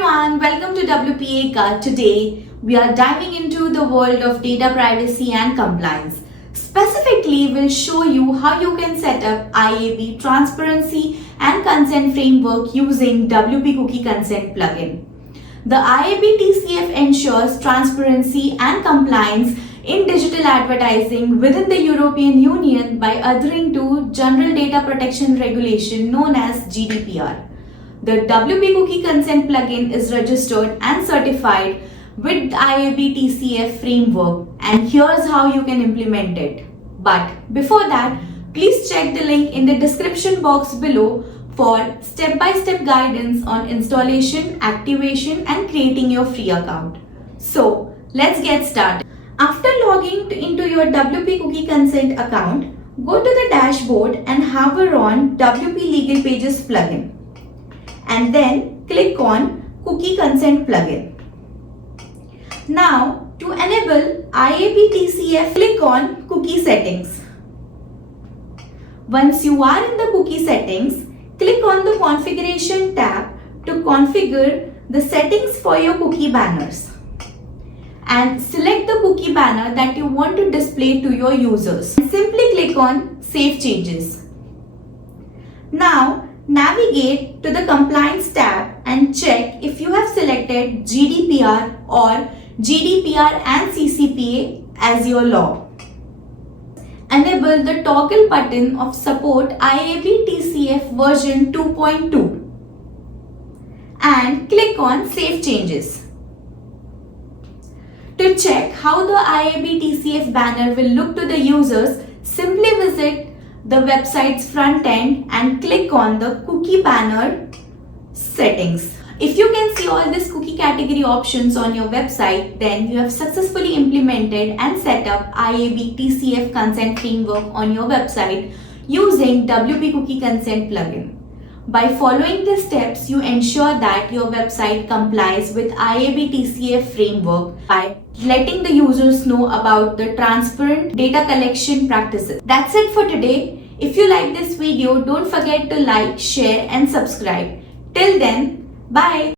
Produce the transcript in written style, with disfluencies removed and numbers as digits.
everyone, welcome to WPeka. Today we are diving into the world of data privacy and compliance. Specifically, we'll show you how you can set up IAB transparency and consent framework using WP cookie consent plugin. The IAB TCF ensures transparency and compliance in digital advertising within the European Union by adhering to General Data Protection Regulation known as GDPR. The WP cookie consent plugin is registered and certified with the IAB TCF Framework, and here's how you can implement it. But before that, please check the link in the description box below for step-by-step guidance on installation, activation and creating your free account. So let's get started. After logging into your WP cookie consent account, go to the dashboard and hover on WP Legal Pages plugin, and then click on Cookie Consent plugin. Now, to enable IAB TCF, click on Cookie Settings. Once you are in the cookie settings, click on the Configuration tab to configure the settings for your cookie banners, and select the cookie banner that you want to display to your users. Simply click on Save Changes. Now, navigate to the Compliance tab and check if you have selected GDPR or GDPR and CCPA as your law. Enable the toggle button of Support IAB TCF version 2.2 and click on Save Changes. To check how the IAB TCF banner will look to the users, simply visit the website's front end and click on the cookie banner settings. If you can see all these cookie category options on your website, then you have successfully implemented and set up IAB TCF consent framework on your website using WP cookie consent plugin. By following the steps, you ensure that your website complies with IAB TCF framework by letting the users know about the transparent data collection practices. That's it for today. If you like this video, don't forget to like, share and subscribe. Till then, bye.